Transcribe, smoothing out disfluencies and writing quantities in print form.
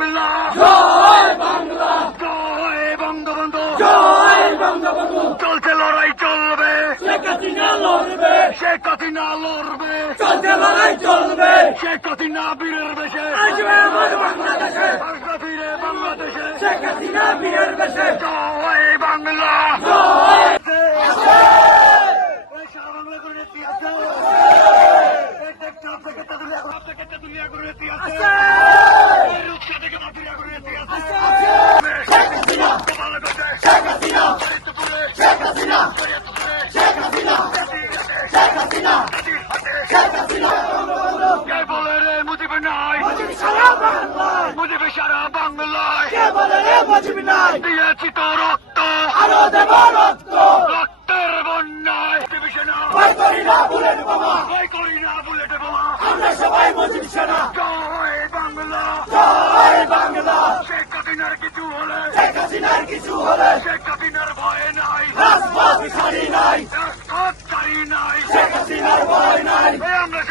বাংলা, জয় বাংলা, জয় বঙ্গবন্ধু, জয় বঙ্গবন্ধু। চলছে লড়াই চলবে, শেখ হাসিনা লড়বে, শেখ হাসিনা লড়বে, চলছে লড়াই চলবে। শেখ হাসিনা বীরের বেশে আসবে আমার বাংলাদেশে, আসবে ফিরে বাংলাদেশে। শেখ হাসিনা বীরের বেশে। জয় বাংলা, জয় এই সারা বাংলা করে নেত্রী আছে, এই টেকটাপ থেকে তেঁতুলিয়া করে নেত্রী আছে, এই রূপসা থেকে বাতুলিয়া করে নেত্রী আছে। শেখ হাসিনা, গোপালগঞ্জে, শেখ হাসিনা, ফরিদপুরে, শেখ হাসিনা, শরীয়তপুরে, শেখ হাসিনা, কাদিয়াতে, শেখ হাসিনা, কাদিহাটে। শেখ হাসিনা। কে বলে রে মুজিব নাই, মুজিব সারা বাংলায়, মুজিব সারা বাংলায়, কে বলে রে মুজিব নাই, দিয়েছি তো রক্ত, আরো দেব রক্ত। রক্তের বন্যায় দিবিছে না, ভয় করি না বুলেট বোমা, ভয় করি না বুলেট বোমা। আমরা সবাই মুজিব সেনা। জয় বাংলা, জয় বাংলা, শেখ হাসিনার কিছু হলে, শেখ হাসিনার কিছু হলে শেখ হাসিনার ভয় নাই, রাজপথ ছাড়ি নাই, রাজপথ ছাড়ি নাই। শেখ হাসিনার ভয় নাই। এই আমরা